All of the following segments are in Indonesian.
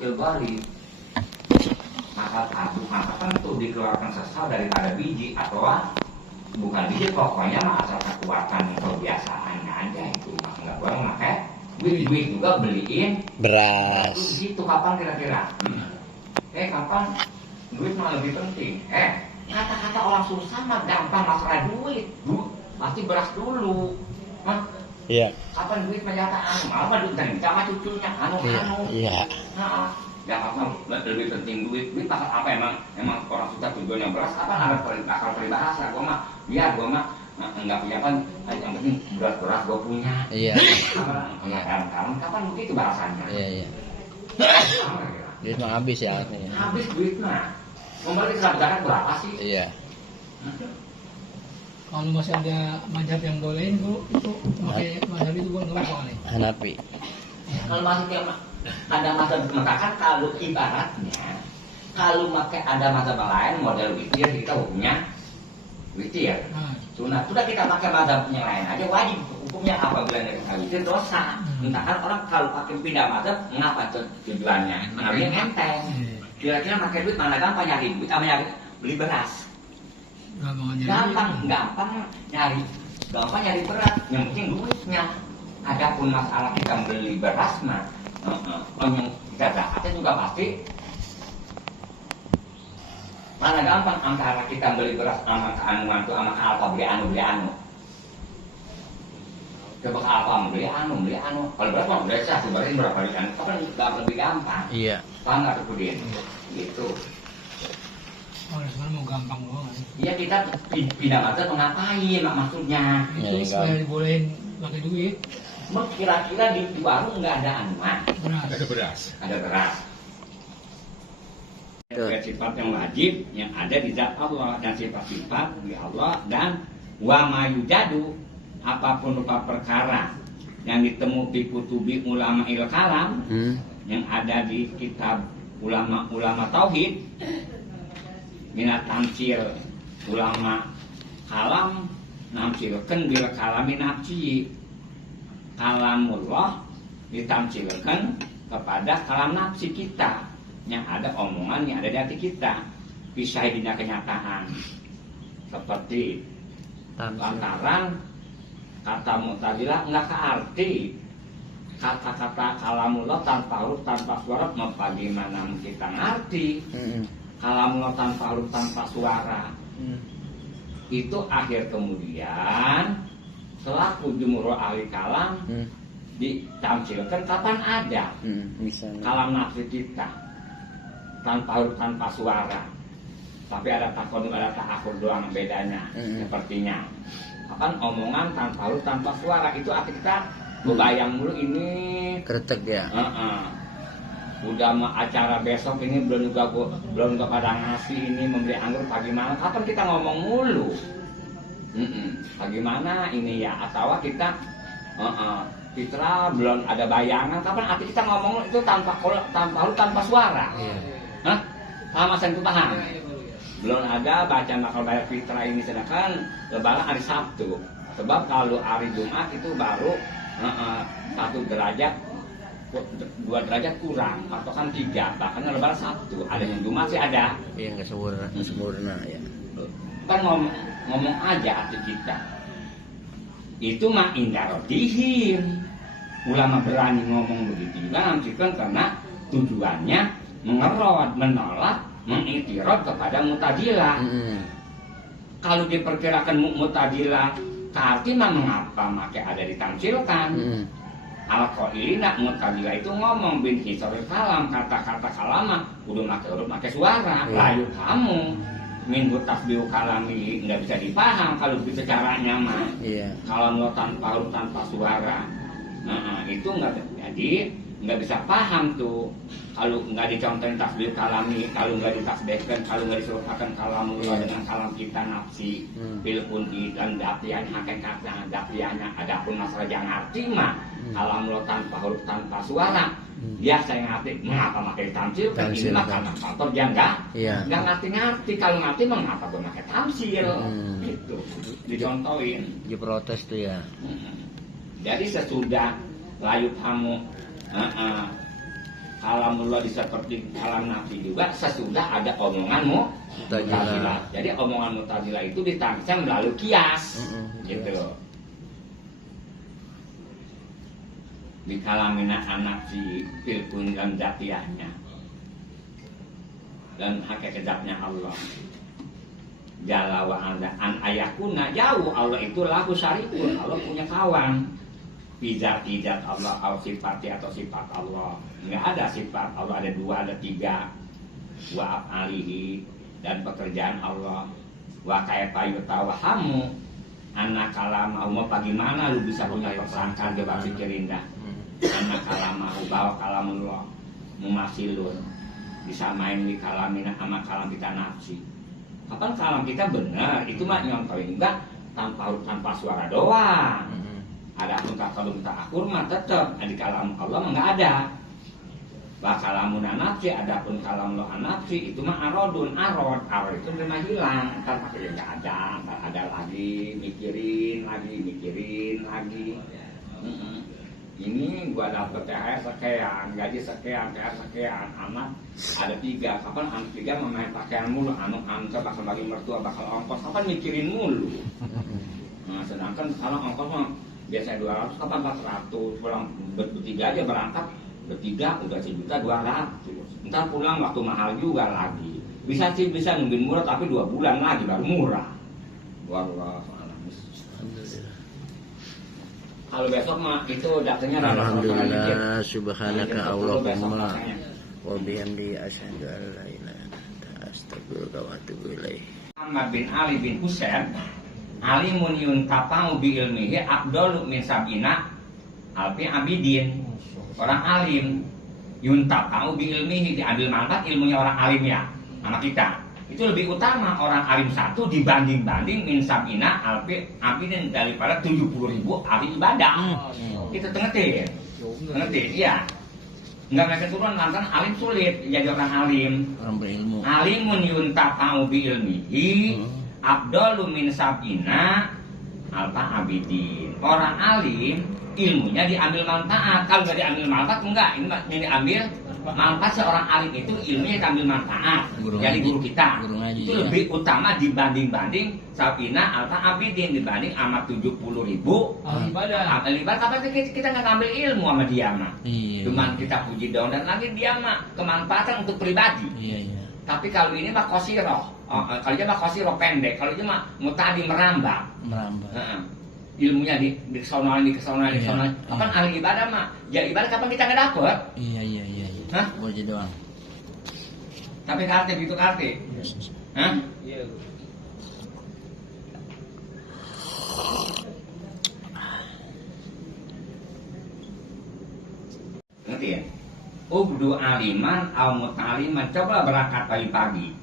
ilbari. Maka tentu dikeluarkan sesal daripada biji atau bukan biji, pokoknya mah asal kekuatan kebiasaannya aja itu. Maka nggak boleh pakai duit juga beliin beras. Itu kapan kira-kira? Kapan duit mah lebih penting? Kata-kata orang susah mah gampang masalah duit. Pasti beras dulu. Iya. Kapan duit menyataan? Malah duit dari sama cucunya Iya. Yang apa lebih penting duit apa emang orang susah tujuannya beras kapan ada akal peribahasa gua mah enggak punya kan yang penting beras gua punya. Iya. Kapan begitu bahasanya? Iya. Duit mah habis ya. Habis duit mah. Kembali ke zakat berapa sih? Iya. Kalau masih ada mazhab yang bolehin Bu, itu pakai mazhab itu gua enggak boleh. Hanafi. Kalau masih ada mazhab mengatakan kalau ibaratnya kalau pakai ada mazhab lain model witir kita hukumnya witir. Sunat sudah kita pakai mazhab yang lain aja wajib hukumnya apabila kita witir dosa. Entah orang kalau pakai pindah mazhab mengapa tujuannya? Mengambil enteng. Kira-kira pakai duit mana gampang nyari duit sama nyari beli beras. Gampang nyari beras. Yang penting duitnya. Adapun masalah kita beli beras mah, yang kita zakatnya juga pasti. Mana gampang antara kita beli beras sama keanuan itu sama alfa beli anu. Coba ke alfa beli anu. Kalau beras mah udah sah, sebenarnya berapa kali anu, kan lebih gampang. Iya. Paham nggak tuh Din? Gitu. Sebenarnya mau gampang doang. Iya kita pindah mazhab ngapain maksudnya? Itu supaya dibolehin pakai duit. Kira-kira di warung nggak ada anuan. Ada beras. Sifat yang wajib yang ada di zat Allah dan sifat-sifat di Allah dan wa mayujadu apapun rupa perkara yang ditemu di kutubi ulama kalam yang ada di kitab ulama tauhid minat tamsil ulama kalam namsilkan bil kalami nafsi kalamullah ditamsilkan kepada kalam nafsi kita yang ada omongan yang ada di hati kita bisa dina kenyataan seperti lantaran kata Mu'tazilah enggak ke arti kata-kata kalamullah tanpa huruf tanpa suara bagaimana kita ngerti kalamullah tanpa huruf tanpa suara itu akhir kemudian selaku jumhur ahli kalam ditamsilkan kapan ada kalam nafsi kita tanpa huruf tanpa suara tapi ada takonum ada ta'akhur doang bedanya sepertinya kapan omongan tanpa huruf tanpa suara itu arti kita berbayang mulu ini kretek ya. Udah acara besok ini belum juga pada ngasih ini membeli anggur pagi malam kapan kita ngomong mulu bagaimana ini ya atau kita Fitra belum ada bayangan kapan arti kita ngomong itu tanpa huruf tanpa suara. Sama saya itu paham belum ada baca makal bayar Fitra ini sedangkan lebaran hari Sabtu sebab kalau hari Jumat itu baru 1 derajat 2 derajat kurang atau kan 3 bahkan lebaran Sabtu ada yang Jumat sih ada nggak sempurna ya kan ngomong aja arti kita itu mah indarodihim ulama berani ngomong begitu juga namsikan karena tujuannya mengerot menolak mengiktiraf kepada Mu'tazilah. Kalau diperkirakan Mu'tazilah arti mah mengapa make ada ditamsilkan al-qailina Mu'tazilah itu ngomong bin hisarul kalam kata-kata kalama udah make suara layu kamu minggu tasbih kalami nggak bisa dipaham kalau begitu caranya mah kalau mau tanpa huruf tanpa suara itu nggak jadi nggak bisa paham tuh kalau nggak dicontohin tasbih kalami kalau nggak ditasbihkan kalau nggak disuruhkan kalamullah dengan kalam kita nafsi bilpun dan dapiannya hakikatnya dapiannya adapun masalah yang arti mah kalamullah tanpa huruf tanpa suara biasa yang ngerti mengapa pakai tamsil ini mah karena faktor dia nggak ngerti kalau ngerti mengapa gue pakai tamsil gitu dicontohin diprotes tuh ya jadi sesudah layu kamu kalamullah seperti kalam nafsi juga sesudah ada omonganmu mutazilah. Jadi omongan mutazilah itu ditangkap melalui kias, gitu. Di kalamina anak si filkun dan jatiahnya dan hakikatnya Allah. Jalla wa ala an ayakuna jauh Allah itu lahu syarikun, Allah punya kawan. Pijat Allah atau sifatnya atau sifat Allah. Enggak ada sifat Allah, ada dua, ada tiga. Wa af'alihi dan pekerjaan Allah. Wa kaifa yutawahamu anak kalamahu, bagaimana lu bisa punya persangkaan coba pikirin dah. Anak kalamahu bahwa kalamullah mumasilun disamain di kalamina sama kalam kita nafsi. Kapan kalam kita benar itu mah nyontohin enggak tanpa suara doang. Ada pun kalau kita akur mah tetap di kalam Allah mah nggak ada. Bah kalamun nafsi, ada pun kalam lo nafsi itu mah arod itu memang hilang. Ntar pakai nggak ada, ntar ada lagi mikirin lagi. Ini gua dapet THR sekian, gaji sekian, THR sekian, anak ada 3. Kapan anak 3 memain pakaian mulu, anu bakal bagi mertua, bakal ongkos, kapan mikirin mulu. Nah, sedangkan kalau ongkos mah biasanya 200, kapan 400, pulang bertiga aja berangkat, bertiga udah 1.200.000. Ntar pulang waktu mahal juga lagi. Bisa nungguin murah tapi 2 bulan lagi baru murah. Kalau besok mah itu datanya alhamdulillah subhanaka Allahumma wa bihamdi asyhadu an la ilaha illa anta astaghfiruka wa atubu ilaik. Muhammad bin Ali bin Husain alimun yuntafa'u bi ilmihi afdalu min sab'ina alfi abidin. Orang alim yuntafa'u bi ilmihi, diambil manfaat ilmunya orang alim ya sama kita. Itu lebih utama orang alim satu dibanding min sab'ina alfi abidin, daripada 70.000 ahli ibadah. Kita ngerti ya. Enggak mereka turun lantaran alim sulit jadi orang alim. Orang berilmu. Alimun yuntafa'u bi ilmihi afdalu min sab'ina alfa abidin. Orang alim ilmunya diambil manfaat. Kalau nggak diambil manfaat enggak. Ini diambil manfaat. Seorang alim itu ilmunya diambil manfaat. Jadi guru kita itu lebih utama dibanding sab'ina alfa abidin, dibanding sama 70.000 ahli ibadah. Tapi kita nggak ngambil ilmu sama dia mah. Cuman kita puji daun dan lagi dia mah kemanfaatan untuk pribadi. Tapi kalau ini mah qasiroh. Kalau dia mah qasiroh pendek, kalau dia mah mutadi merambah. Ilmunya di kesonoan. Kapan ahli ibadah mah? Ya ibadah kapan kita nggak dapet? Iya. Hah? Wajah doang. Tapi karte gitu karte. Hah? Iya. Ngerti ya? Ubdu aliman au mutaliman. Coba berangkat pagi-pagi.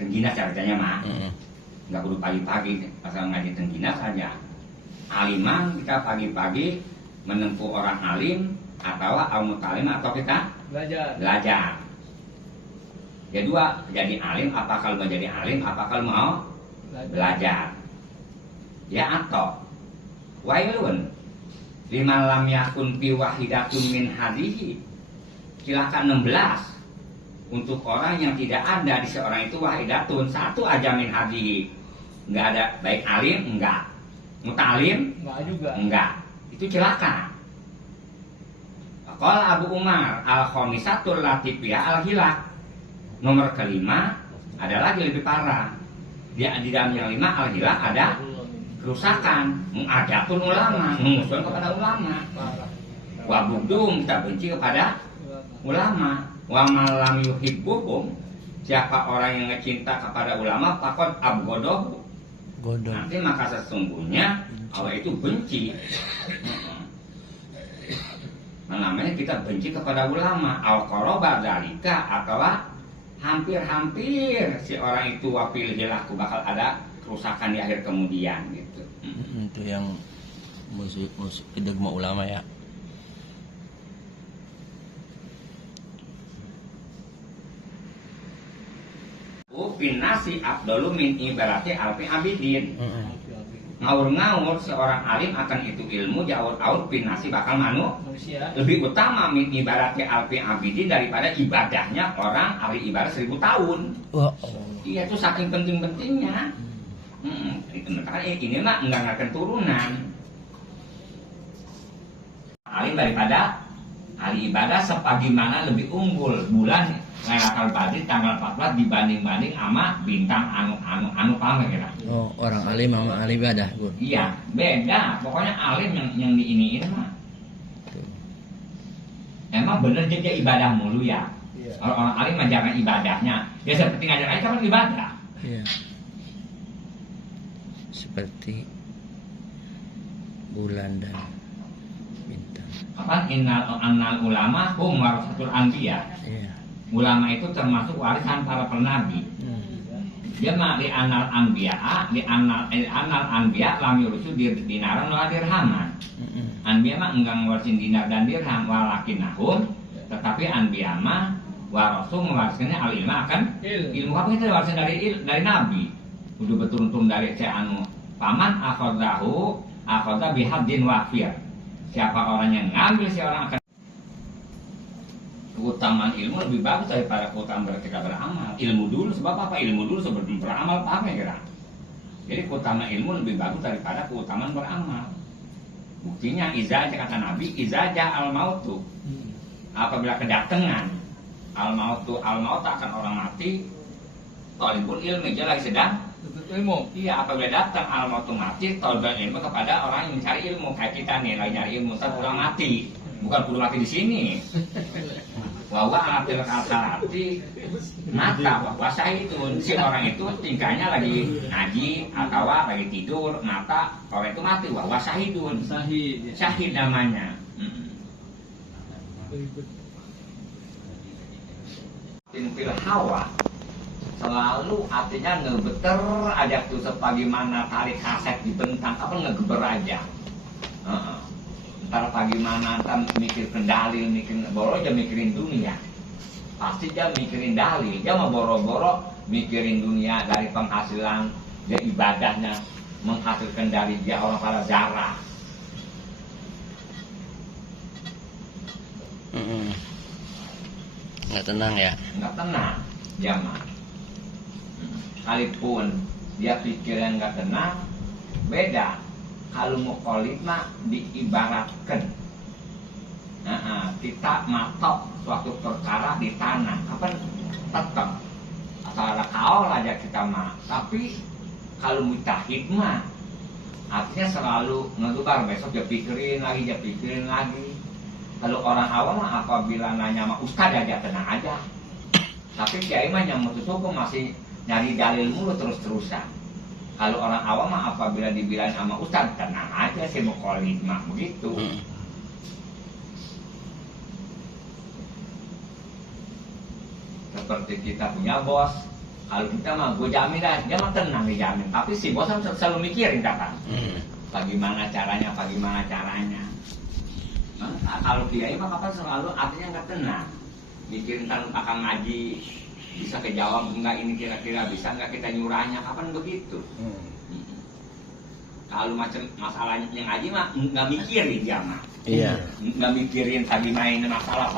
Tengginas caranya mah. Enggak perlu pagi-pagi, asal ngaji tengginas saja. Aliman kita pagi-pagi menempuh orang alim atau au mutalim atau kita belajar. Kedua, jadi alim apa kalau mau jadi alim, apa kalau mau belajar. Ya atau wailun lima lam yakun fi wahidatun min hadihi. Silakan 16 untuk orang yang tidak ada di seorang itu wahidatun, satu aja min hadihi. Enggak ada baik alim enggak, mutalim enggak juga. Enggak. Itu celaka. Qala Abu Umar al-khamisatul latifiyah al-hilak. Nomor kelima ada lagi lebih parah. Dia di dalam yang 5 al-hilak ada kerusakan, mengadatun ulama, mengusul kepada ulama. Wa bugdum, kita benci kepada ulama. Wa malam yuhibbuhum, siapa orang yang cinta kepada ulama fakot abgodoh, nanti maka sesungguhnya Allah itu benci. Namanya kita benci kepada ulama. Al-qoroba dalika, atau hampir-hampir si orang itu wafil hilaku bakal ada kerusakan di akhir kemudian gitu. Itu yang musuh dogma ulama ya. Upin nasi abdulu min ibarati alfi abidin. ngaur-ngaur seorang alim akan itu ilmu jaur-aur pinasi bakal manusia. lebih utama ibaratnya alfi abidin daripada ibadahnya orang ahli ibadah 1000 tahun. Iya itu saking penting-pentingnya. Ini mah enggak akan turunan. Alim daripada ahli ibadah sebagaimana lebih unggul bulan Lailatul Badri tanggal 14 dibanding sama bintang anu pamer ya. Oh, orang alim sama ahli ibadah, Bu. Iya, beda. Pokoknya alim yang diiniin mah. Emang bener dia ibadah mulu ya. Orang alim menjaga ibadahnya. Ya seperti ngajar aja kan ibadah. Iya. Seperti bulan dan bintang. Apa innal ulama hum warasatul anbiya. Iya. Ulama itu termasuk warisan para penabi. Dia mah di anal anbiya lam yurusu dinaran wala dirhaman. Anbiya mah enggak ngewarisin dinar dan dirham walakinahum, tetapi anbiya mah warasul mewariskannya al ilma akan ilmu apa itu diwarisin dari nabi. Udah berturun-turun dari anu paman akhadha bihadin wafir. Siapa orang yang ngambil si orang akan keutamaan ilmu lebih bagus daripada keutamaan kita beramal. Ilmu dulu sebab apa? Ilmu dulu sebelum beramal, paham ya kira? Jadi keutamaan ilmu lebih bagus daripada keutamaan beramal. Buktinya izaja kata Nabi, izaja al mautu. Apabila kedatangan al maut akan orang mati, talibul ilmu dia lagi sedang Ilmu. Iya, apabila datang al mautu mati, talibul ilmu kepada orang yang mencari ilmu. Kayak kita nih lagi nyari ilmu, tak pulang mati. Bukan perlu mati di sini. Bahwa atil kalsalati maka bahwa itu si orang itu tingkahnya lagi ngaji atau lagi tidur maka orang itu mati bahwa syahidun syahid namanya. Tinfil hawa selalu artinya ngebeter aja tuh sebagaimana tarik kaset dibentang apa ngegeber aja. Ntar bagaimana ntar mikir dalil, mikir boro aja mikirin dunia. Pasti dia mikirin dalil, dia mau boro-boro mikirin dunia dari penghasilan dia ibadahnya menghasilkan dari dia orang pada zarah. Nggak tenang ya? Nggak tenang, dia mah. Sekalipun dia pikiran nggak tenang, beda. Kalau mau kolib mah diibaratkan. Kita matok suatu perkara di tanah, apa tetap atau ada kaol aja kita mah. Tapi kalau mujtahid mah artinya selalu ngedubar besok dia pikirin lagi. Kalau orang awam mah apabila nanya sama ustad aja tenang aja. Tapi kiai mah yang menuntut hukum masih nyari dalil mulu terus-terusan. Kalau orang awam mah apabila dibilang sama ustad tenang aja sih mau kolid mah begitu. Seperti kita punya bos, kalau kita mah gue jamin dah dia mah tenang dijamin. Tapi si bos selalu mikirin kapan, bagaimana caranya. Kalau kiai mah kapan selalu artinya nggak tenang, mikirin tentang akan ngaji. Bisa kejawab enggak ini kira-kira bisa enggak kita nyurahnya kapan begitu. Kalau macam masalahnya yang ngaji mah enggak mikirin dia mah. Iya. Enggak mikirin bagaimana ini masalah,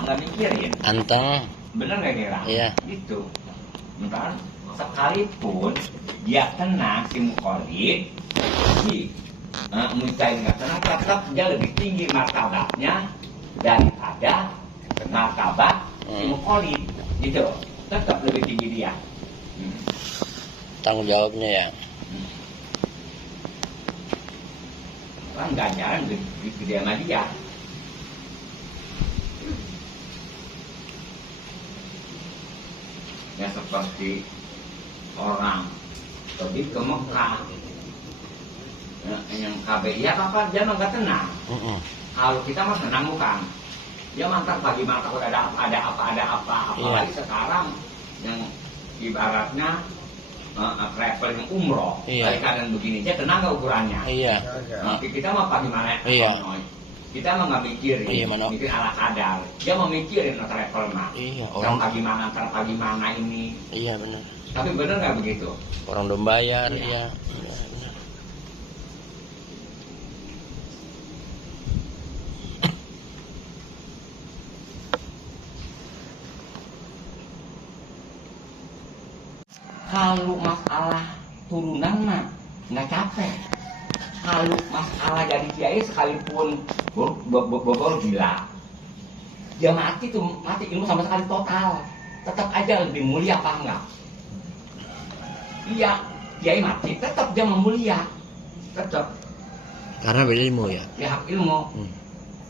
enggak mikirin. Anteng. Bener enggak kira? Iya. Gitu. Bentar, sekalipun dia tenang si muqallid, si mujtahid enggak tenang, tetap dia lebih tinggi martabatnya daripada martabat si muqallid. Gitu, tetap lebih tinggi dia. Tanggung jawabnya ya. Kan ganjaran gede sama dia. Ya seperti orang pergi ke Mekah. Yang KBI ya kapan dia nggak tenang. Kalau kita mah tenang bukan. Dia mantap bagaimana kalau ada apa apalagi sekarang yang ibaratnya travel yang umroh kayak keadaan begini aja tenang gak ukurannya. Kita mah bagaimana kita mah nggak mikirin mikir ala kadar, dia mau mikirin travel mah orang bagaimana ini. Iya benar. Tapi benar nggak begitu? Orang belum bayar. Iya. Kalau masalah turunan mah nggak capek. Kalau masalah jadi kiai sekalipun bobor gila, dia mati ilmu sama sekali total, tetap aja lebih mulia apa enggak? Iya, kiai mati tetap dia mulia, tetap. Karena berilmu ya. Pihak ilmu.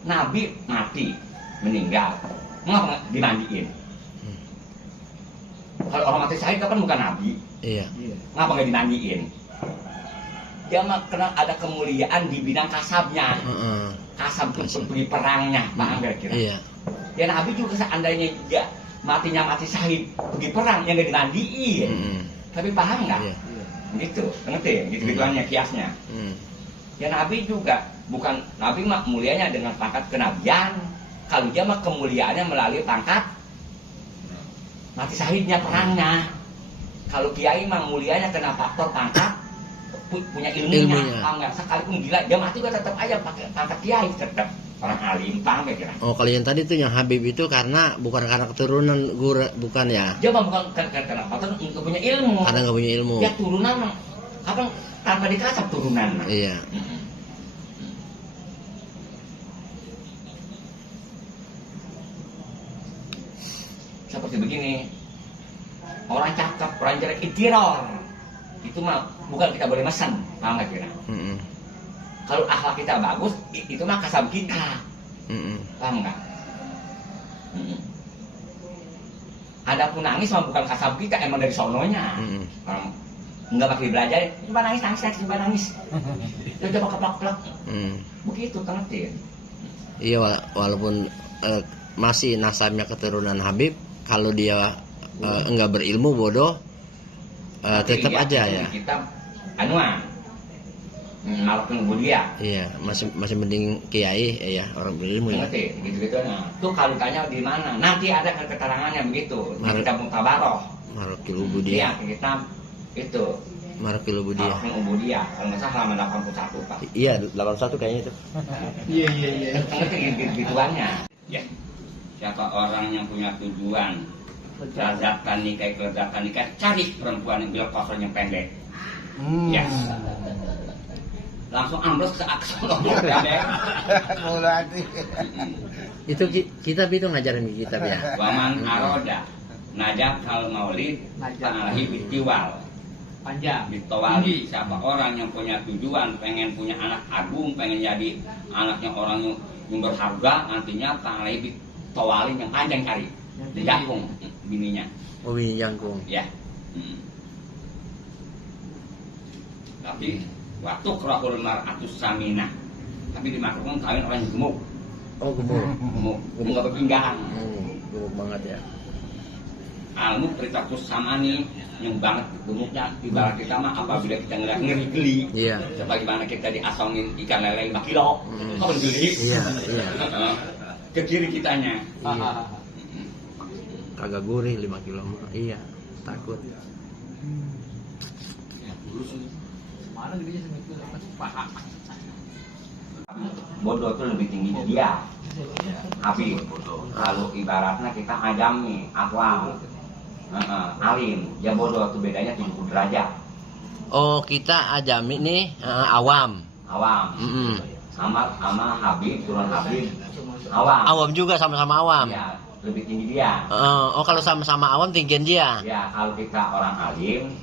Nabi mati, meninggal, ngapa nggak dimandiin? Kalau orang mati syahid kan bukan nabi. Iya. Ngapa nggak dimandiin? Dia mah kena ada kemuliaan di bidang kasabnya. Kasab itu pergi perangnya, paham kira-kira? Iya. Ya Nabi juga seandainya dia matinya mati syahid pergi perang yang nggak dimandiin. Tapi paham nggak? Iya. Gitu, ngerti? Gitu-gituannya kiasnya. Ya Nabi juga bukan Nabi mah mulianya dengan pangkat kenabian. Kalau dia mah kemuliaannya melalui pangkat mati syahidnya perangnya. Kalau kiai mah mulianya kena faktor pangkat punya ilmunya. Paham nggak? Sekalipun gila dia mati juga tetap aja pakai pangkat kiai, tetap orang alim, paham ya kira? Oh, kalau yang tadi tuh yang Habib itu bukan karena keturunan guru, bukan ya? Dia mah bukan karena faktor nggak punya ilmu. Karena nggak punya ilmu. Ya turunan mah apa tanpa dikasap turunan mah. Iya. Seperti begini, orang cakep, orang jelek interior, itu mah bukan kita boleh mesen, paham nggak kira? Kalau akhlak kita bagus, itu mah kasab kita, paham nggak? Adapun nangis mah bukan kasab kita, emang dari sononya. Nggak pakai belajar, coba nangis. Coba keplak-keplak. Begitu, ngerti ya? Iya, walaupun masih nasabnya keturunan Habib, kalau dia enggak berilmu, bodoh, tetap aja ya. Kita anuan, malah penunggu dia. Iya, masih mending kiai, ya orang berilmu ya. Ngerti, gitu-gitu. Nah, tuh kalau ditanya di mana, nanti ada keterangannya begitu. Kita mutabaroh. Marokil Ubudiyah. Iya, kita itu. Marokil Ubudiyah. Marokil Ubudiyah. Kalau nggak salah halaman 81 Pak. Iya, 81 kayaknya itu. Iya. Ngerti gitu-gituannya. Ya. Siapa orang yang punya tujuan kelezatan nikah, cari perempuan yang bilang kosornya pendek. Ya. Langsung ambles ke aksen pendek. Itu kitab itu ngajarin di kitab ya. Waman aroda najab hal maulid panahi bitiwal Panjang. bitawali. Siapa orang yang punya tujuan pengen punya anak agung, pengen jadi anaknya orang yang berharga, nantinya panahi bitawali yang panjang cari. Dijangkung bininya. Oh, bini jangkung. Ya. Tapi waktu kerahul mar'atus saminah. Tapi dimaklumkan kawin orang yang gemuk. Oh, gemuk. Gemuk nggak berpinggang. Gemuk banget ya. Almu peritakus samani yang banget gemuknya. Ibarat kita mah apabila kita ngeliat ngeri geli. Iya. Sebagaimana kita diasongin ikan lele 5 kilo. Apa geli? Iya. Ke kiri kitanya. Iya. Kagak gurih 5 kilo. Iya, takut. Mana gedenya segitu paha. Bodoh itu lebih tinggi dia. Tapi kalau ibaratnya kita ajami, awam, alim, ya bodoh itu bedanya 70 derajat. Oh, kita ajami nih awam. Awam. Sama Habib, turun Habib, awam. Awam juga sama-sama awam. Ya, lebih tinggi dia. Oh, kalau sama-sama awam tinggian dia. Ya, kalau kita orang alim,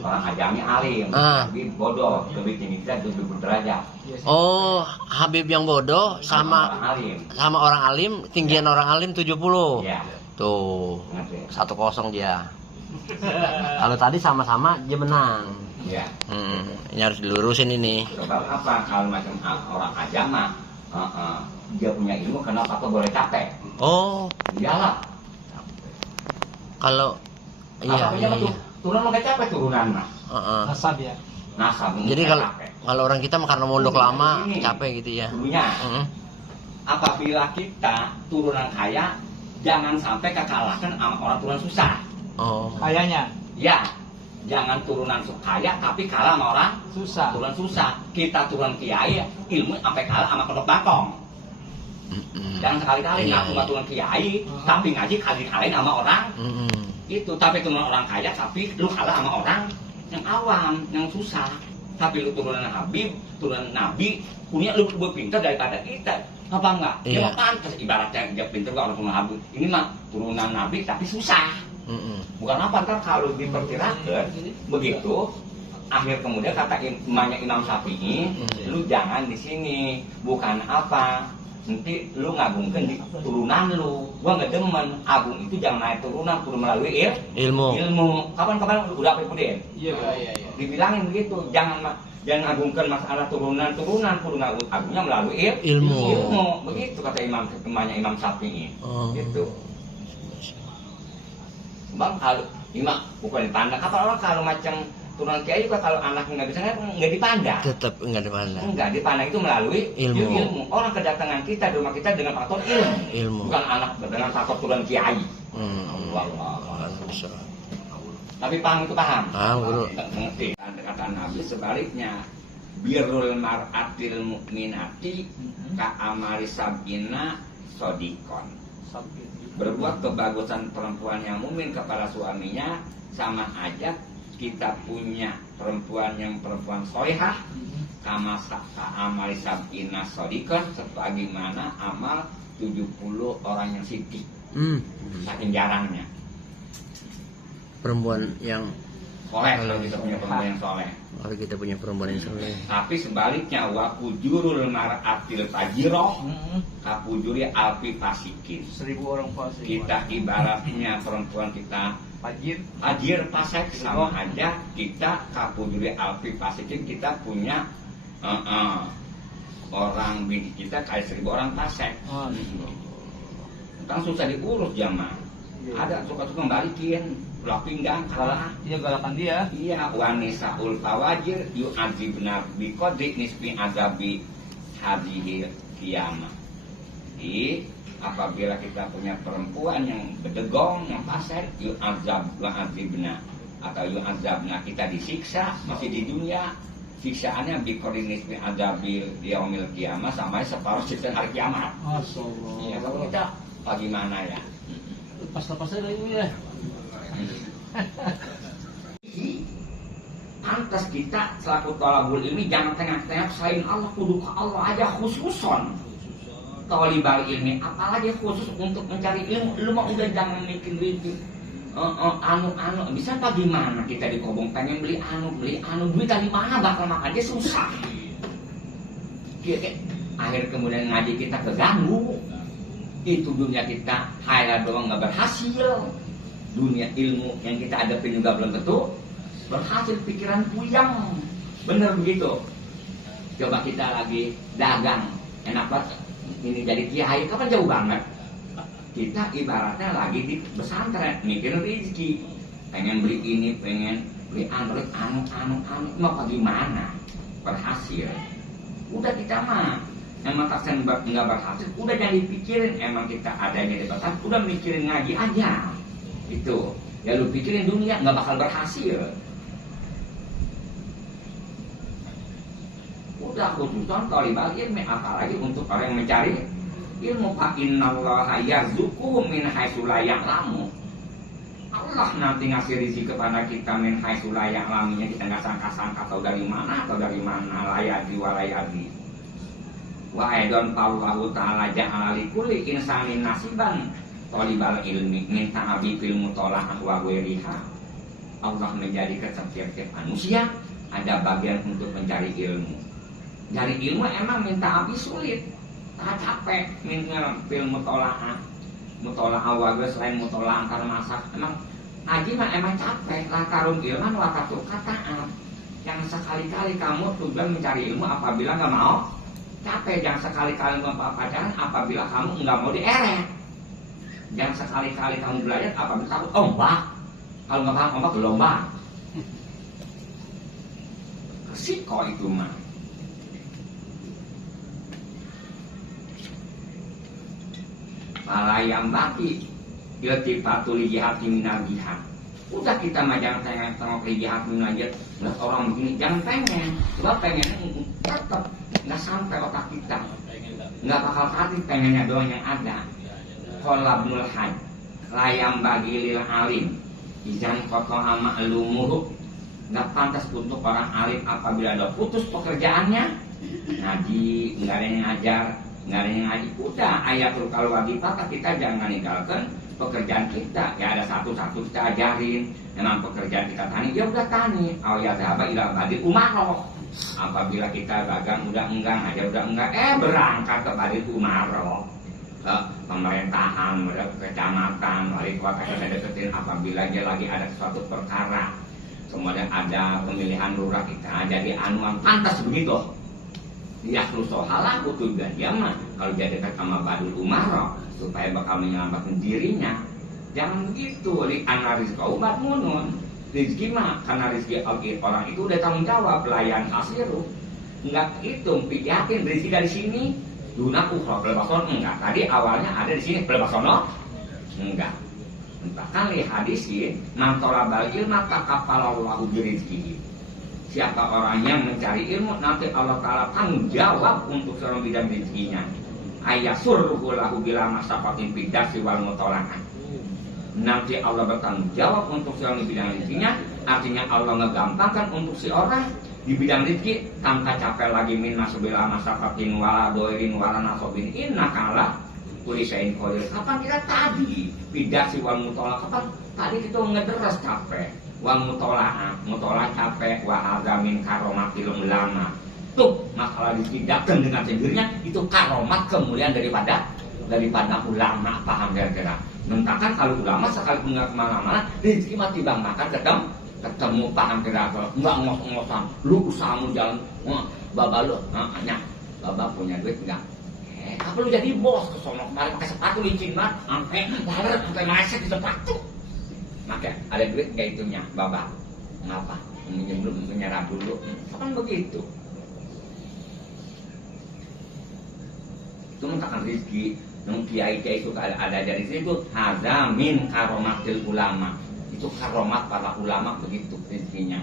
orang ajami alim, Habib bodoh, lebih tinggi kita 70 derajat. Oh, Habib yang bodoh sama orang alim, tinggian orang alim 70. Ya. Tuh, 1-0 dia. Kalau tadi sama-sama dia menang. Ya. Ini harus dilurusin ini. Sebab apa? Kalau macam orang agama, dia punya ilmu, kenapa kok boleh capek? Oh, Iyalah. kalau iya. Turun lo capek turunan mah. Nasab ya. Nasab. Jadi kalau orang kita karena mondok lama capek gitu ya. Dulunya. Apabila kita turunan kaya, jangan sampai kekalahkan sama orang turunan susah. Oh. Kayaknya. Ya. Jangan turunan kaya tapi kalah sama orang susah. Turunan susah. Kita turunan kiai, ilmu sampai kalah sama kedok bakong. Jangan sekali-kali Iya, ngaku iya. turun kiai, tapi ngaji kali-kali sama orang. Itu tapi turunan orang kaya, tapi lu kalah sama orang yang awam, yang susah. Tapi lu turunan Habib, turunan Nabi, punya lu lebih pintar daripada kita. Apa enggak? Iya. Ya pantas ibaratnya dia pintar kalau turunan Habib. Ini mah turunan Nabi tapi susah. Bukan apa kan kalau diperkirakan begitu. Akhir kemudian kata emaknya Imam Syafi'i, lu jangan di sini, bukan apa. Nanti lu ngagungkan di turunan lu. Gua nggak demen. Agung itu jangan naik turunan, kudu melalui ilmu. Kapan-kapan udah apa Pudin? Iya. Dibilangin begitu, jangan agungkan masalah turunan, kudu agungnya melalui ilmu. Begitu kata emaknya Imam Syafi'i. Gitu. Bang kalau Imam bukan dipandang. Apa orang kalau macam turunan kiai juga kalau anaknya nggak bisa nggak dipandang. Tetap nggak dipandang. Enggak dipandang itu melalui ilmu. Orang kedatangan kita di rumah kita dengan faktor ilmu. Bukan anak dengan faktor turunan kiai. Tapi paham itu paham. Paham guru. Ngerti. Kata Nabi sebaliknya, birrul mar'atil mu'minati ka amali sab'ina sodikon. Berbuat kebagusan perempuan yang mukmin kepada suaminya sama aja kita punya perempuan solehah kama amali sab'ina sodikon sebagaimana amal 70 orang yang sidik. Saking jarangnya Perempuan yang soleh kalau kita punya perempuan yang soleh. Kalau kita punya perempuan yang soleh. Tapi sebaliknya wa fujurul mar'atil fajiroh ka fujuri alfi fasikin. 1000 orang fasik. Kita ibaratnya perempuan kita fajir fasik sama aja kita ka fujuri alfi fasikin. Kita punya orang bini kita kayak 1000 orang fasik. Kan susah diurus jamaah. Ada suka-suka balikin pulau pinggang kalah. Iya galakan dia. Iya, wanisaul fawajir yu'adzibna biqadri nisbi azabi hadhil qiyamah. Jadi apabila kita punya perempuan yang bedegong, yang fasik, yu'adzibna atau yu'adzabna, kita disiksa masih di dunia. Siksaannya biqadri nisbi azabil yaumil qiyamah, sampai separuh siksa hari kiamat. Masyaallah. Iya, kalau kita bagaimana ya? Pas-pasnya dari ini ya. Pantas kita selaku thalabul ilmi jangan tengah-tengah selain Allah, kudu ke Allah aja khususon. Thalibul ilmi apalagi khusus untuk mencari ilmu, lu mah udah jangan mikir gitu. Anu bisa bagaimana kita dikobong pengen beli anu duit dari mana bakal makan dia susah. Akhir kemudian ngaji kita keganggu. Itu dunia kita hayal doang nggak berhasil. Dunia ilmu yang kita hadapin juga belum tentu berhasil, pikiran puyang. Bener begitu. Coba kita lagi dagang, enak banget ini jadi kiai, kapan jauh banget. Kita ibaratnya lagi di pesantren, mikirin rezeki. Pengen beli ini, pengen beli anu, mau bagaimana? Berhasil. Udah kita mah emang taksen nggak berhasil, udah jangan dipikirin. Emang kita adanya di pesantren, udah mikirin ngaji aja. Itu ya lu pikirin dunia nggak bakal berhasil. Udah khususan thalibul ilmi, apalagi untuk orang yang mencari ilmu. Fa innallaha yarzuquhu min haitsu la ya'lamu. Allah nanti ngasih rezeki kepada kita min haitsu la ya'lamunya, kita nggak sangka-sangka atau dari mana layadi wa layadi. Wa aidon Allahu ta'ala ja'ala likulli insanin nasiban thalibal ilmi minta abi fil mutola'ah wa ghairiha. Allah menjadikan setiap manusia ada bagian untuk mencari ilmu. Dari ilmu emang minta abi sulit, tak capek minta fil mutola'ah wa ghairiha. Selain mutola'ah karena masak, emang ngaji mah emang capek. Lakarun ilman wa katul kataan. Yang sekali-kali kamu tujuan mencari ilmu apabila nggak mau capek. Jangan sekali-kali pacaran apabila kamu nggak mau dieret. Jangan sekali-kali kamu belajar apabila kamu ombak. Kalau nggak paham ombak gelombang. Resiko itu mah. Malayam baki iltifatul jihati minal jihad. Udah kita mah jangan tengok jihad minal jihad. Orang begini jangan pengen. Gua pengen tetap nggak sampai otak kita. nggak bakal kasih, pengennya doang yang ada. Kolabnul haj layam bagi lil alim izan koto ama elumuhu, nggak pantas untuk orang alim apabila ada putus pekerjaannya, ngaji nggak ada yang ngajar, nggak ada yang ngaji, udah ayatul kalau wajibah kita jangan ninggalkan pekerjaan kita. Ya ada satu-satu kita ajarin, memang pekerjaan kita tani, ya udah tani. Awya dhaba ila badi umaroh, apabila kita dagang udah enggak, aja udah enggak, berangkat ke badi umaroh, ke pemerintahan, ke kecamatan, wali kota kita deketin. Apabila dia lagi ada suatu perkara, kemudian ada pemilihan lurah, kita jadi anuan pantas begitu. Ya sohalah tujuan dia mah kalau dia dekat sama badul umaroh supaya bakal menyelamatkan dirinya. Jangan begitu, li analis kau bat munun. Rizki mah karena rizki orang itu udah tanggung jawab, pelayan asiru. Enggak hitung, pikirin rizki dari sini. Duna ukhra pelebasono enggak. Tadi awalnya ada di sini pelebasono enggak. Bahkan li hadisin mantola bal ilma takafalallahu birizkihi. Siapa orang yang mencari ilmu, nanti Allah Ta'ala tanggung jawab untuk seorang bidang rezekinya. Ayasurruhu lahu bila masafatin bidasi wal mutola'an. Nanti Allah bertanggung jawab untuk seorang bidang rezekinya. Artinya Allah ngegampangkan untuk si orang di bidang rezeki tanpa capek lagi min masubila masafatin wala doirin wala nasobin innakala kulisain kodir. Kapan kita tadi bidasi wal mutola'an? Kapan tadi kita ngederas capek? Wa mutola'ah capek, wa azamin karomatil ulama. Tuh masalah ditidakkan dengan sendirinya itu karomat kemuliaan daripada ulama. Paham kira-kira? Mentakan kalau ulama sekali nggak kemana-mana, rezeki mati bang makan ketemu paham kira-kira? Nggak ngos-ngosan, lu usahamu jalan, baba lu, baba punya duit nggak? Apa lu jadi bos ke sono kemarin pakai sepatu licin banget, sampai masuk di sepatu. Maka ada duit kayak itunya, babak ngapa? Menyerah dulu. Kapan begitu? Itu mengatakan rezeki. Yang kiai-kiai itu ada dari situ. Hadza min karomatil ulama. Itu karomat para ulama begitu rezekinya.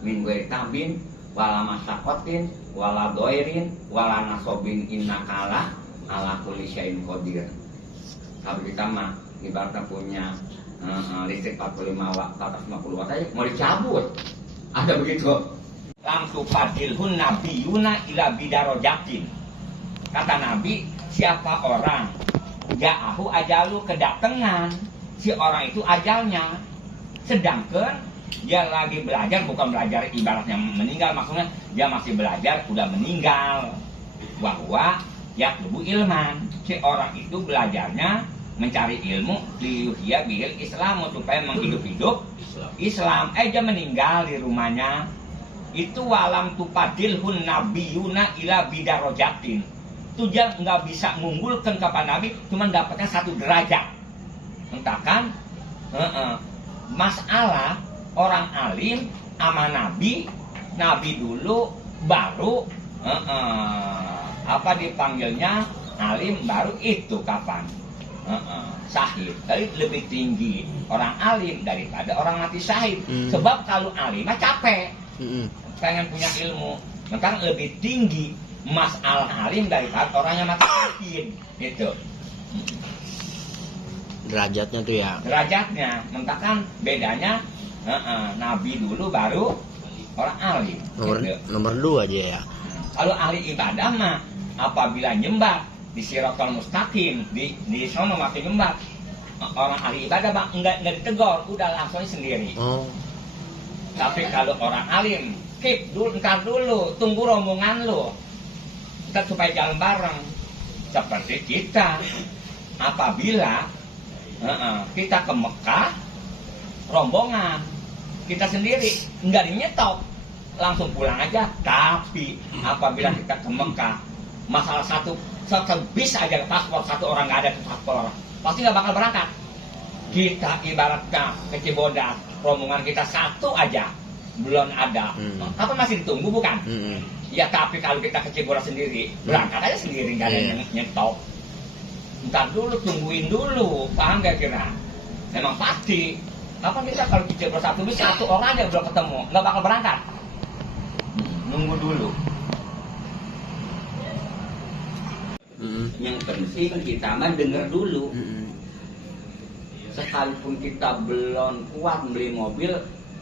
Min ghairi tabin, wala masakotin, wala doirin, wala nasobin innakala ala kulli syai'in qadir. Kalau kita mah ibaratnya punya listrik 45 watt, 50 watt aja mau dicabut. Ada begitu. Lamtu fadilhun nabiyuna ila bidarojatin. Kata Nabi, siapa orang ja'ahu ajalu kedatangan, si orang itu ajalnya. Sedangkan dia lagi belajar, bukan belajar ibaratnya meninggal, maksudnya dia masih belajar, udah meninggal. Bahwa yatlubu ilman, si orang itu belajarnya mencari ilmu liyuhya bihil Islam, supaya menghidup-hidup Islam. Dia meninggal di rumahnya. Itu walam tupadilhun nabiyuna ila bidarojatin. Itu dia nggak bisa mengunggulkan kepada Nabi, cuma dapatnya 1 derajat. Entahkan masalah orang alim sama Nabi dulu baru dipanggilnya alim, baru itu kapan? Syahid. Tapi lebih tinggi orang alim daripada orang mati syahid. Sebab kalau alim mah capek, pengen punya ilmu, maka lebih tinggi masalah alim daripada orang yang mati syahid. Itu derajatnya tuh ya. Derajatnya, mentakan bedanya. Nabi dulu baru orang alim. Nomor 2 aja ya. Kalau ahli ibadah mah apabila nyembah di Siratal Mustaqim, di sono masih nyembah, orang ahli ibadah bang enggak ditegur, udah langsung sendiri. Tapi kalau orang alim, ntar dulu, tunggu rombongan lu, kita supaya jalan bareng. Seperti kita, apabila kita ke Mekah, rombongan, kita sendiri enggak dinyetok, langsung pulang aja. Tapi apabila kita ke Mekah, masalah satu bis aja paspor, 1 orang nggak ada paspor, pasti nggak bakal berangkat. Kita ibaratnya ke Cibodas, rombongan kita 1 aja belum ada, apa masih ditunggu bukan? Ya tapi kalau kita ke Cibodas sendiri, berangkat aja sendiri, nggak ada yang nyetop. Ntar dulu, tungguin dulu, paham gak kira? Memang pasti. Apa kita kalau ke Cibodas 1 bis, 1 orang aja belum ketemu, nggak bakal berangkat. Nunggu dulu. Yang penting kita mah denger dulu. Sekalipun kita belum kuat beli mobil,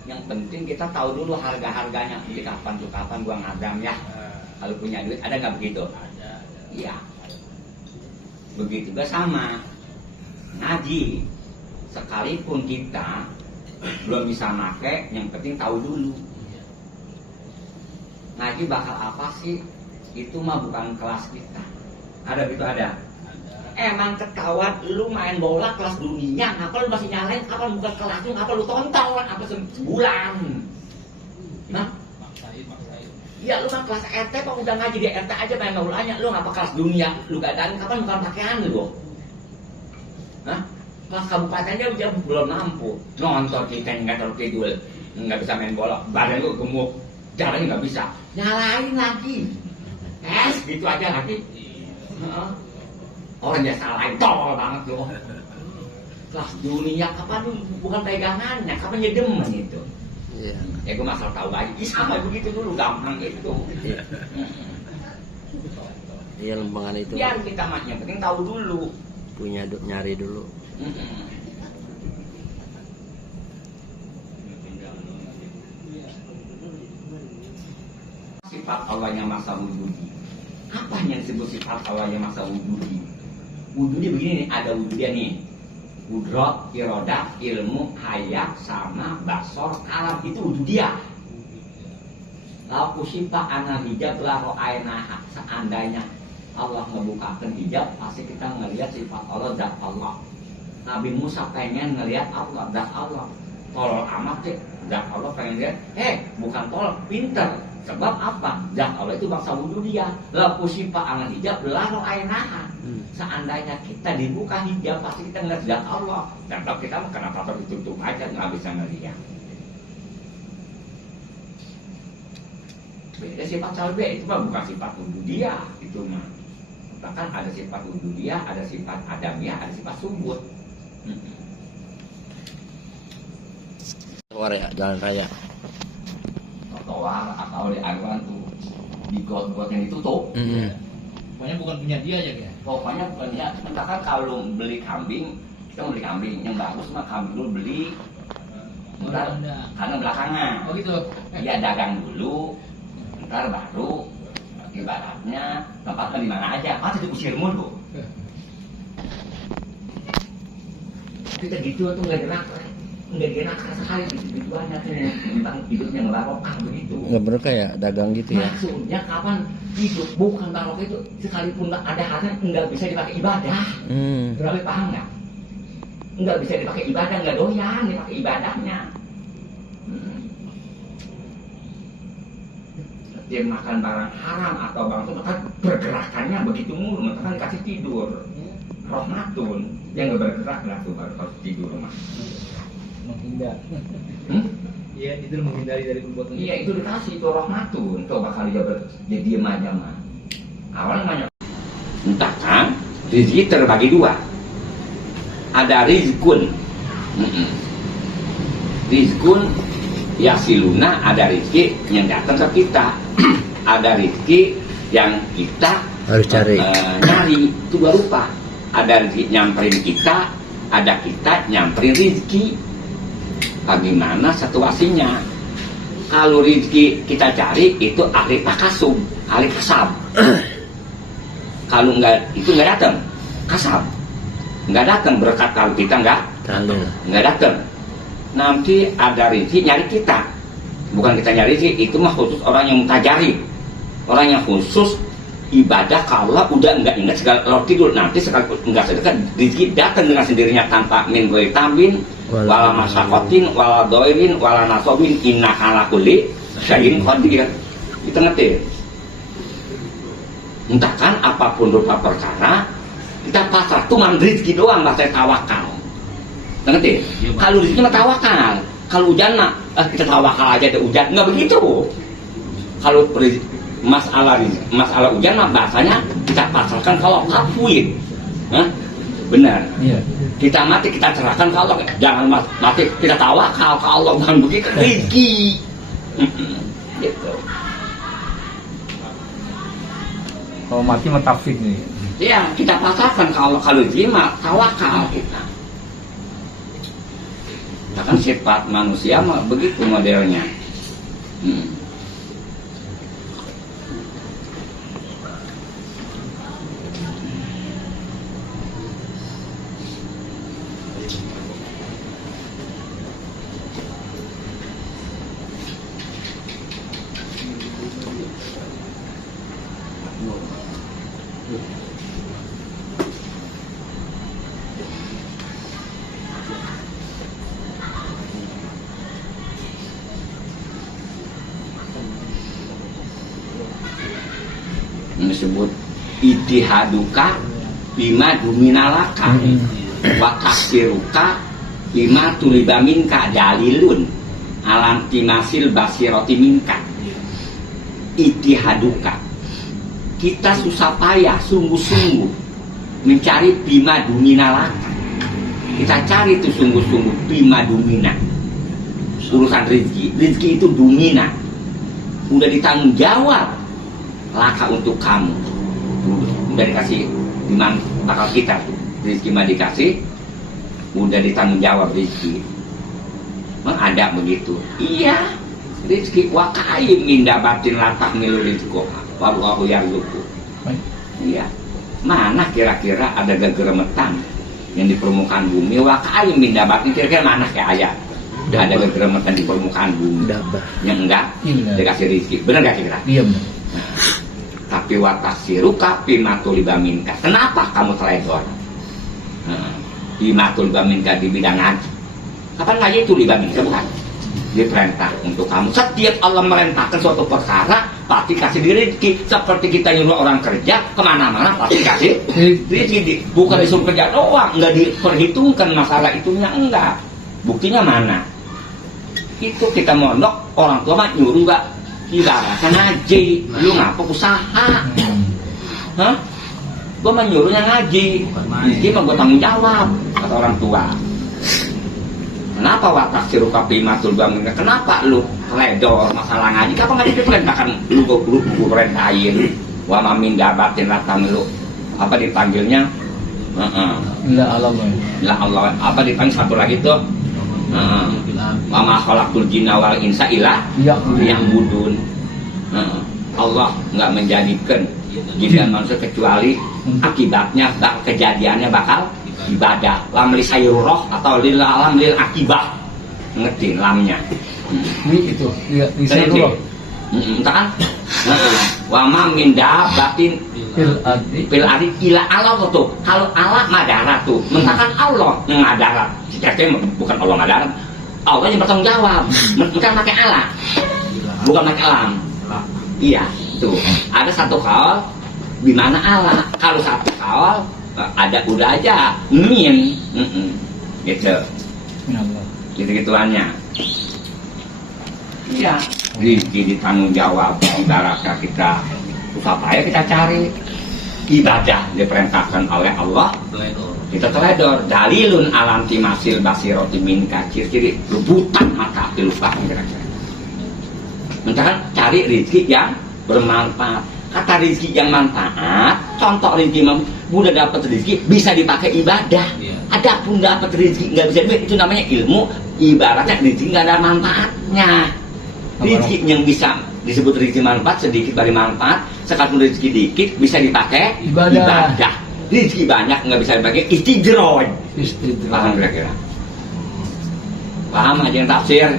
yang penting kita tahu dulu harga-harganya. Beli kapan tuh, kapan gua ngadam ya. Kalau punya duit, ada nggak begitu? Ada. Iya. Begitu juga sama ngaji. Sekalipun kita belum bisa make, yang penting tahu dulu. Ngaji bakal apa sih? Itu mah bukan kelas kita. Ada gitu ada. Emang ketahuan lu main bola kelas dunia, apa lu masih nyalain, apa lu bukan kelas lu, apa lu tonton, apa sebulan. Nah, iya lu mah kelas RT kok udah ngaji di RT aja main bolanya, lu ngapa kelas dunia, lu gak ada kapan bukan pakaian lu. Hah? Kelas kabupatennya udah belum mampu, nonton kita nggak terlalu tidur, nggak bisa main bola, badan lu gemuk, jalannya nggak bisa, nyalain lagi, gitu aja lagi. Orang dia salahin, tol banget loh. Kelas dunia, kapan lu bukan pegangannya, kapan dia demen itu. Iya. Ya gue masalah tahu aja, sama begitu dulu, gampang gitu. Iya lembangan itu. Biar kita mah yang penting tahu dulu. Punya nyari dulu. Sifat Allah yang masa wujudi. Apa yang disebut sifat Allah yang masa wujudi? Wujudnya begini nih, ada wujudnya nih. Kudrat, irodah, ilmu, hayat, sama, basor, kalam, itu wujud dia. Lalu kusyifa anal hijab laro ainaha. Seandainya Allah ngebukakan hijab, pasti kita ngelihat sifat Allah, zat Allah. Nabi Musa pengen ngelihat Allah, zat Allah. Tolol amat sih, zat Allah pengen lihat. Bukan tolol, pinter. Sebab apa? Zat Allah itu bangsa wujud dia. Lalu kusyifa anal hijab laro ainaha. Seandainya kita dibuka hijab, pasti kita ngeliat zat Allah. Dan kalau kita kenapa harus ditutup aja, nggak bisa ngeliat. Beda sifat salbih, itu mah bukan sifat ubudiyah, itu mah. Bahkan ada sifat ubudiyah, ada sifat adamiyah, ada sifat subut. Trotoar ya, jalan raya. Trotoar atau di airwan tuh di got-got yang ditutup. Pokoknya bukan punya dia aja ya. Pokoknya bukan ya. Misalkan kalau beli kambing, kita beli kambing yang bagus mah kambing dulu beli. Ntar karena belakangan. Oh gitu. Iya dagang dulu, ntar baru ibaratnya tempatnya di mana aja. Pasti diusir mulu. Kita gitu tuh nggak gerak sekali gitu aja tentang hidupnya ngelarokah begitu. Nggak berkah ya dagang gitu ya. Maksudnya kapan hidup bukan barokah itu sekalipun nggak ada harta nggak bisa dipakai ibadah. Berarti paham nggak? Nggak bisa dipakai ibadah, nggak doyan dipakai ibadahnya. Dia makan barang haram atau barang itu kan pergerakannya begitu mulu, kan dikasih tidur. Rahmatun yang nggak bergerak lah tuh baru harus tidur mah. Menghindar. Iya, itu menghindari dari perbuatan. Iya, itu dikasih itu rahmatun. Coba kali dia diem aja mah. Awalnya banyak. Entah kan, rezeki terbagi dua. Ada rizkun. Rizkun yasiluna, ada rezeki yang datang ke kita. Ada rezeki yang kita harus cari. Nyari itu dua rupa. Ada rezeki nyamperin kita, ada kita nyamperin rezeki. Bagaimana situasinya? Kalau rezeki kita cari itu ahli takasub, ahli kasab. Kalau itu nggak datang, kasab nggak datang berkat. Kalau kita nggak datang, nanti ada rezeki nyari kita. Bukan kita nyari rezeki, itu mah khusus orang yang mutajari, orang yang khusus ibadah. Kalau udah nggak ingat segala kalau tidur, nanti sekali nggak sedekah rezeki datang dengan sendirinya tanpa min goy tambin wala masakotin wala doirin wala nasobin inna kalakuli syai'in qadir. Kita ngerti entahkan apapun rupa perkara kita pasrah tuh rezeki doang, bahasa tawakal. Ngerti? Kalau rezeki mah tawakal. Kalau hujan mah kita tawakal aja ada hujan, nggak begitu. Kalau masalah hujan mah bahasanya kita pasrahkan kalau kafir. Benar. Iya. Kita mati kita serahkan ke Allah. Jangan mati kita tawakal ke Allah, bukan begitu. Rezeki. Gitu. Kalau mati mah tafsir nih. Ya, kita pasrahkan kalau jima tawakal kita. Kan sifat manusia mah begitu modelnya. Disebut itihaduka bima duminalaka wa taksiruka bima tulibaminka dalilun alam timasil basiroti minka. Itihaduka, kita susah payah sungguh-sungguh mencari bima duminalaka, kita cari itu sungguh-sungguh bima dumina, urusan rezeki itu dumina, udah ditanggung jawab laka untuk kamu, udah dikasih iman bakal kita tuh rezeki mah dikasih, udah ditanggung jawab rezeki. Memang ada begitu. Iya, rezeki wakaim minda batin latah milu rizko wallahu yarzuqu. Iya, mana kira-kira ada gegeremetan yang di permukaan bumi wakaim minda batin, kira-kira mana kayak ayat udah ada gegeremetan di permukaan bumi yang enggak dikasih rezeki, bener gak kira? Iya bener. Tapi watasiruka bimatul baminka. Kenapa kamu teledor? Bimatul baminka di bidang ngaji. Kapan ngaji itu libaminka bukan? Diperintah untuk kamu. Setiap Allah merintahkan suatu perkara pasti kasih rezeki. Seperti kita nyuruh orang kerja kemana-mana pasti kasih rezeki. Bukan disuruh kerja doang, nggak diperhitungkan masalah itunya, enggak. Buktinya mana? Itu kita mondok orang tua mah nyuruh nggak? Ibaratkan ngaji, lu ngapa usaha? Hah? Gue menyuruhnya ngaji, ini mah gue tanggung jawab kata orang tua. Kenapa watak siruka pimatul baminka? Kenapa lu teledor masalah ngaji? Kapan ngaji diperintahkan? Lu perintahin, wa mamin dabatin latang lu. Apa dipanggilnya? La Allah. La Allah. Apa dipanggil satu lagi tuh? Wa ma khalaqtul jinna wal insa illa liya'budun. Allah nggak menjadikan jin dan manusia kecuali akibatnya, kejadiannya bakal ibadah. Lam li sayyurah atau lil alam lil akibah. Ngerti lamnya? Itu iya li sayyurah. Entah kan? Wa ma min dabatin fil ardi illa Allah tuh. Kalau Allah madarat tuh, mentakan Allah ngadarat. Jadi bukan Allah madarat. Allah yang bertanggung jawab. Bukan pakai Allah. Bukan pakai alam. Iya, tuh. Ada satu kaul di mana Allah. Kalau satu kaul ada udah aja min. Gitu. Gitu-gituannya. Iya. Jadi tanggung jawab ibaratnya kita susah payah kita cari ibadah diperintahkan oleh Allah, kita teledor. Dalilun alam timasil basiroti minka, ciri-ciri lu buta mata dilupa kira-kira. Misalkan cari rezeki yang bermanfaat. Kata rezeki yang manfaat, contoh rezeki udah dapat rezeki bisa dipakai ibadah. Adapun dapat rezeki nggak bisa itu namanya ilmu, ibaratnya rezeki nggak ada manfaatnya. Rezeki yang bisa disebut rezeki manfaat sedikit dari manfaat, sekalipun rezeki dikit bisa dipakai ibadah. Rezeki banyak nggak bisa dipakai istidroj. Paham kira-kira? Paham aja yang tafsir?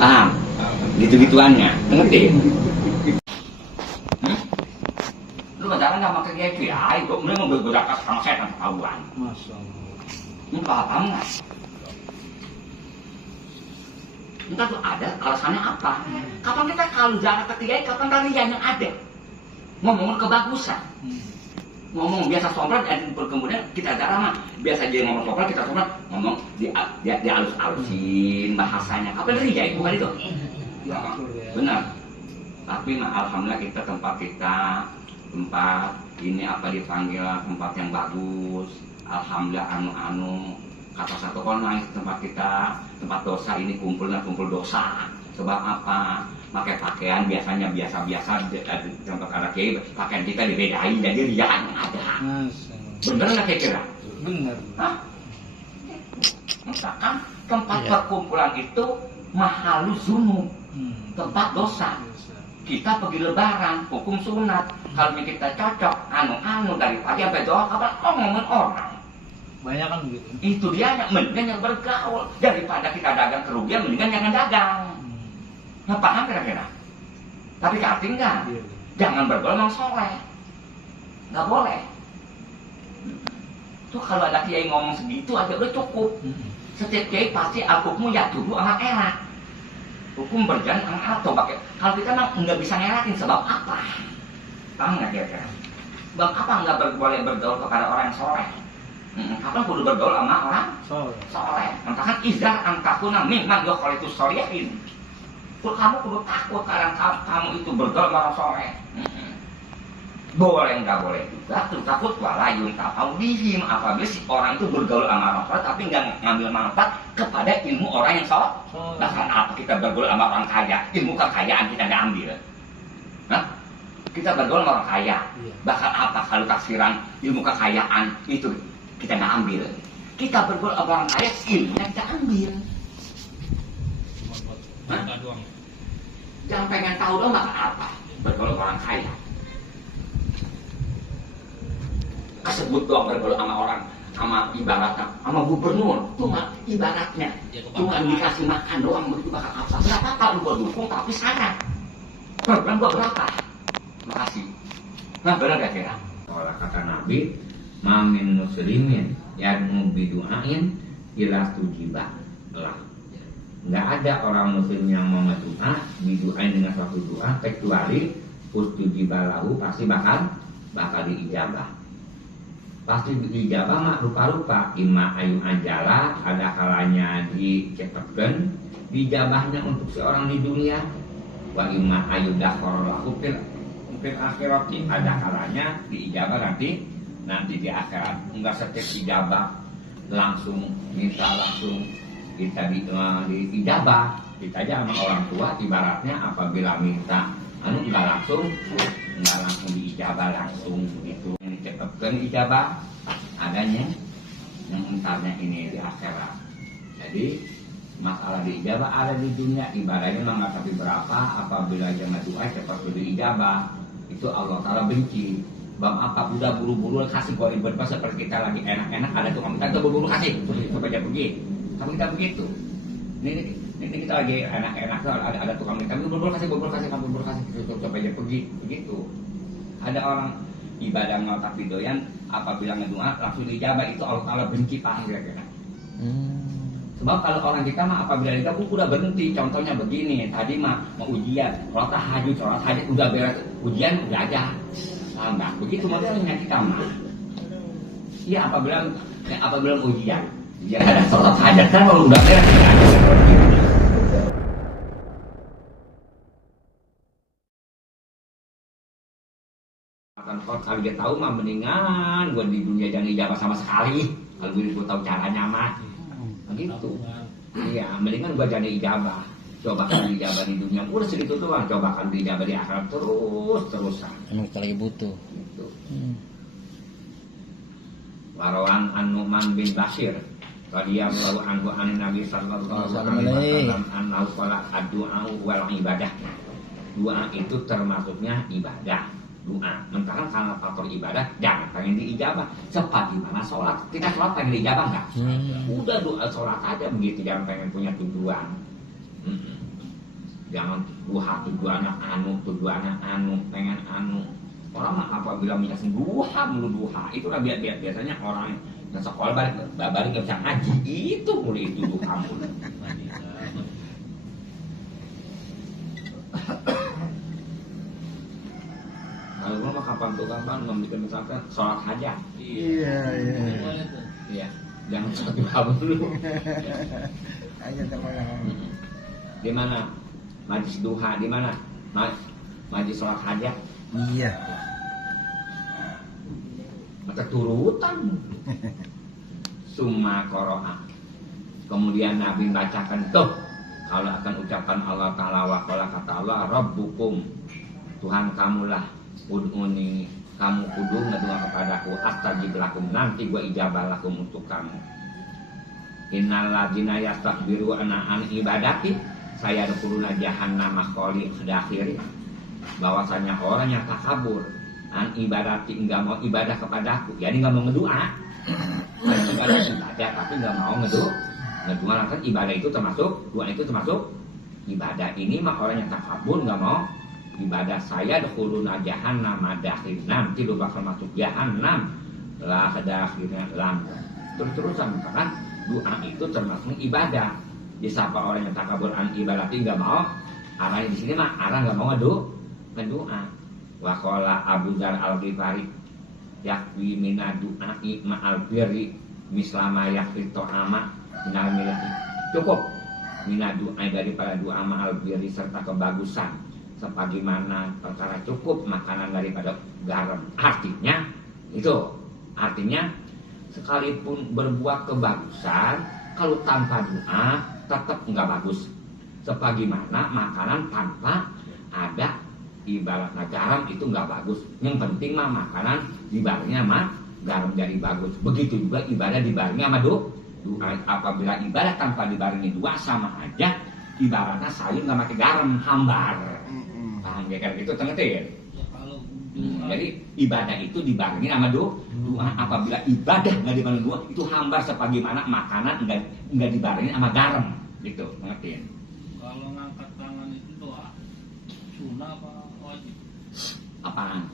Paham? Gitu-gituannya, ngerti? Lu pacaran nggak pakai kiai, kok mulai mau bergerak sama saya tanpa tahuan. Ini paham nggak? Entah tuh ada alasannya apa. Kapan kita kalau jangan ke kiai, kapan kalian yang ada ngomong kebagusan, ngomong biasa sompral, dan kemudian kita jarang biasa dia ngomong sompral, kita sompral ngomong di alus-alusin bahasanya. Kapan kiai bukan itu? Benar. Tapi alhamdulillah kita tempat ini apa dipanggil tempat yang bagus. Alhamdulillah anu kata satu orang nangis tempat kita, tempat dosa ini kumpul dosa. Sebab apa? pakai pakaian biasanya biasa-biasa contoh karena kiai pakaian kita dibedain jadi jangan ada. Bener nggak kira-kira? Bener. Hah? Misalkan tempat perkumpulan itu mahalu zunub, tempat dosa. Kita pergi lebaran, hukum sunat. Kalau kita cocok, anu daripada sampai doa kabar ngomongin orang. Banyak kan begitu. Itu dia mendingan yang bergaul daripada kita dagang kerugian, mendingan jangan dagang. Nah, paham kira-kira? Tapi arti enggak? Iya. Jangan bergaul sama soleh. Nggak boleh. Tuh kalau ada kiai ngomong segitu aja udah cukup. Setiap kiai pasti hukummu ya dulu anak enak. Hukum berjalan anak atau pakai. Kalau kita nggak bisa ngeratin sebab apa? Paham nggak kira-kira? Sebab apa nggak boleh bergaul kepada orang yang soleh? Kapan kudu bergaul sama orang soleh? Mentakan izah angkakuna mimman yukhalitus sholihin. Kamu kudu takut karena kamu itu bergaul sama orang soleh. Boleh nggak boleh juga tuh takut walayun tapau dihim apabila si orang itu bergaul sama orang soleh tapi nggak ngambil manfaat kepada ilmu orang yang soleh. Bahkan apa kita bergaul sama orang kaya, ilmu kekayaan kita nggak ambil. Nah, kita bergaul sama orang kaya. Bahkan apa kalau taksiran ilmu kekayaan itu kita nggak ambil. Kita bergaul sama orang kaya, ilmunya kita ambil. Hah? Jangan pengen tahu dong apa bergaul sama orang kaya. Kesebut doang bergaul sama orang, sama ibaratnya, sama gubernur, cuma ibaratnya, cuma dikasih makan doang begitu bakal apa? Berapa kalau gua dukung tapi syarat. Program gua berapa? Makasih. Nah benar gak kira? Kalau kata Nabi, mamin muslimin yang bidu'ain ila tujiba lah. Nggak ada orang muslim yang mau doa bidu'ain dengan suatu doa kecuali ustujiba lahu pasti bakal diijabah. Pasti dijabah mak rupa-rupa imma ayu ajala ada kalanya dicepetkan dijabahnya untuk seorang di dunia wa imma ayu dakhor lahu fil akhirat ada kalanya diijabah nanti di akhirat enggak setiap dijabah langsung minta langsung kita diijabah kita aja sama orang tua ibaratnya apabila minta enggak langsung diijabah langsung begitu ini cepetkan ijabah adanya yang entarnya ini di akhirat. Jadi masalah diijabah ada di dunia ibadahnya memang nggak tapi berapa apabila jangan doa cepat diijabah itu Allah Ta'ala benci. Bang apa udah buru-buru kasih gua ribet seperti kita lagi enak-enak ada tukang minta buru-buru kasih supaya pergi tapi kita begitu ini kita lagi enak-enak ada tukang minta buru-buru kasih supaya pergi begitu. Ada orang ibadah nggak tapi doyan apabila ngedoa langsung dijabah itu Allah Ta'ala benci paham kira-kira. Sebab kalau orang kita mah apabila kita udah berhenti contohnya begini tadi mah mau ujian sholat hajat udah beres ujian udah aja enggak begitu modelnya kita mah. Iya apabila ujian ada sholat hajat kan kalau udah beres udah aja. Kalau dia tahu mah mendingan gue di dunia jangan ijabah sama sekali kalau gue tahu caranya mah begitu. Iya mendingan gue jangan ijabah coba kan ijabah di dunia udah segitu doang coba kan ijabah di akhirat terusan emang kita lagi butuh gitu. Warawan An-Nu'man bin Bashir radhiyallahu anhu an Nabi sallallahu alaihi wasallam annahu qala ad-du'a wal ibadah. Doa itu termasuknya ibadah. Doa, mentara karena faktor ibadah jangan pengen diijabah. Cepat gimana sholat? Kita sholat pengen diijabah nggak? Udah doa sholat aja begitu, jangan pengen punya tujuan. Jangan tujuannya anu, pengen anu. Orang mah apabila minta duha itulah biasanya orang yang sekolah balik nggak bisa ngaji itu mulai itu duha mulu. Kalau mah kapan membuat misalkan sholat hajat. Iya. Jangan sholat duha dulu. Di mana? Majlis duha di mana? Majlis sholat hajat. Iya. Maka turutan. Summa qara'a. Kemudian Nabi bacakan tuh kalau akan ucapan Allah Ta'ala wa qala kata Allah Rabbukum, Tuhan kamulah, ud'uni, kamu kudu ngedua kepadaku, astajib lakum, nanti gua ijabah lakum untuk kamu. Innal ladzina yastakbiru an ibadati saya dukuluna jahannam kholi dakhiri, bahwasanya orang yang takabur an ibadati, enggak mau ibadah kepadaku, jadi enggak mau ngedua. Ibadah tapi enggak mau ngedua kan ibadah itu termasuk, doa itu termasuk ibadah. Ini mah orang yang takabur enggak mau ibadah, saya dukuluna jahannam dakhir, nanti lu bakal masuk jahannam lah dakhirnya lang. Terus-terusan kan doa itu termasuk ibadah. Disapa orang yang takabur an ibadati enggak mau, arahnya di sini mah arah enggak mau ngedua. Wa qala Abu Dzar Al-Ghifari yakwi minadu'ai ma'al birri mislama yakfi to'ama minal milati. Cukup minadu'ai daripada doa ma'al birri serta kebagusan, sebagaimana perkara cukup makanan daripada garam. Artinya sekalipun berbuat kebagusan, kalau tanpa doa tetap enggak bagus. Sebagaimana makanan tanpa ada ibaratnya garam itu enggak bagus. Yang penting mah makanan dibarengi sama garam jadi bagus. Begitu juga ibadah dibarengi sama doa. Apabila ibadah tanpa dibarengi doa sama aja ibaratnya sayur enggak pakai garam, hambar. Paham kayak gitu tengetin. Jadi ibadah itu dibarengi sama doa. Apabila ibadah enggak dibarengi doa itu hambar, sebagaimana makanan enggak dibarengi sama garam. Gitu, ngertiin. Kalau ngangkat tangan itu doa sunnah apa wajib? Apaan?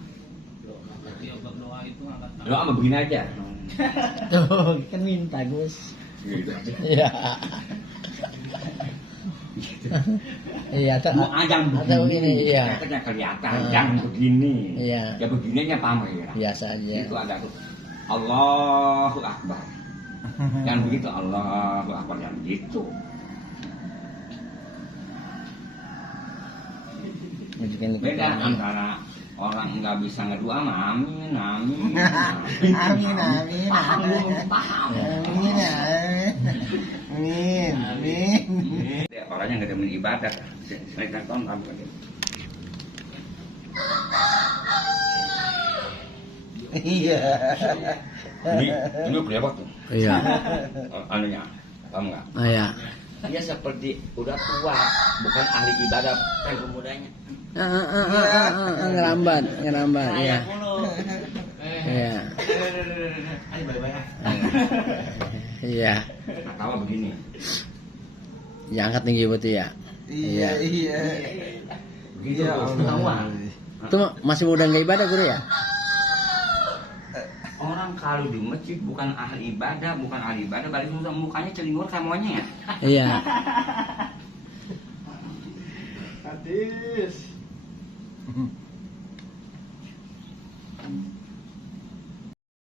Dia berdoa itu ngangkat tangan. Doa mah begini aja. Tuh, kan minta Gus. Gitu aja. Iya. Iya, Doa yang begini, iya. katanya kelihatan, yang begini. Iya. Ya begininya paham ya. Biasa aja. Itu ada tuh. Allahu Akbar. Yang begitu Allahu Akbar, yang begitu. Beda antara orang nggak bisa ngedua sama amin. Amin. Paham. Amin. Orangnya nggak demen ibadah. Mereka tahu kamu kan. Iya. Ini kelewat tuh. Iya. Anunya, paham nggak? Iya. Dia seperti udah tua, bukan ahli ibadah kayak pemudanya. Ngerambat, iya. Iya. Iya. Ketawa begini. Ya angkat tinggi betul ya. Iya. Begitu ketawa. Itu masih muda nggak ibadah guru ya? Orang kalau di masjid bukan ahli ibadah, balik mukanya celingur kayak monyet. Iya. Hadis.